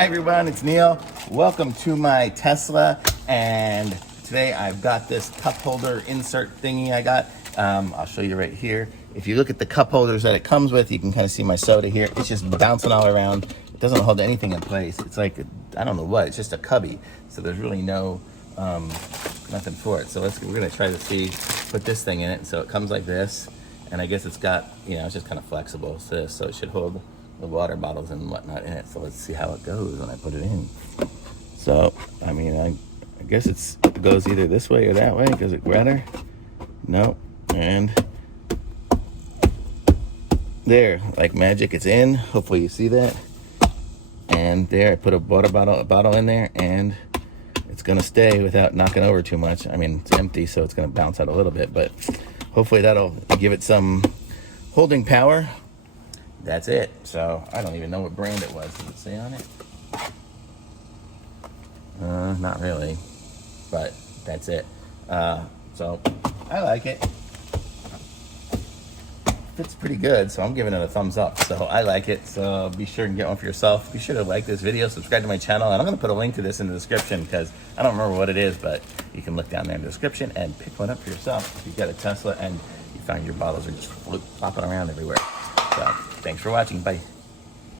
Hi everyone, it's Neil. Welcome to my Tesla, and today I've got this cup holder insert thingy I got. I'll show you right here. If you look at the cup holders that it comes with, you can kind of see my soda here. It's just bouncing all around. It doesn't hold anything in place. It's like, I don't know what, it's just a cubby. So there's really no, nothing for it. So we're gonna try to see, put this thing in it. So it comes like this, and I guess it's got, it's just kind of flexible. So it should hold the water bottles and whatnot in it. So let's see how it goes when I put it in. So, I guess it goes either this way or that way. Does it better? No. And there, like magic, it's in. Hopefully you see that. And there, I put a water bottle in there, and it's gonna stay without knocking over too much. It's empty, so it's gonna bounce out a little bit, but hopefully that'll give it some holding power. That's it. So I don't even know what brand it was. Does it say on it? Not really, but that's it. So I like it. Fits pretty good, so I'm giving it a thumbs up. So I like it. So be sure and get one for yourself. Be sure to like this video, subscribe to my channel, and I'm going to put a link to this in the description because I don't remember what it is, but you can look down there in the description and pick one up for yourself if you got a Tesla and you find your bottles are just flopping around everywhere. So thanks for watching. Bye.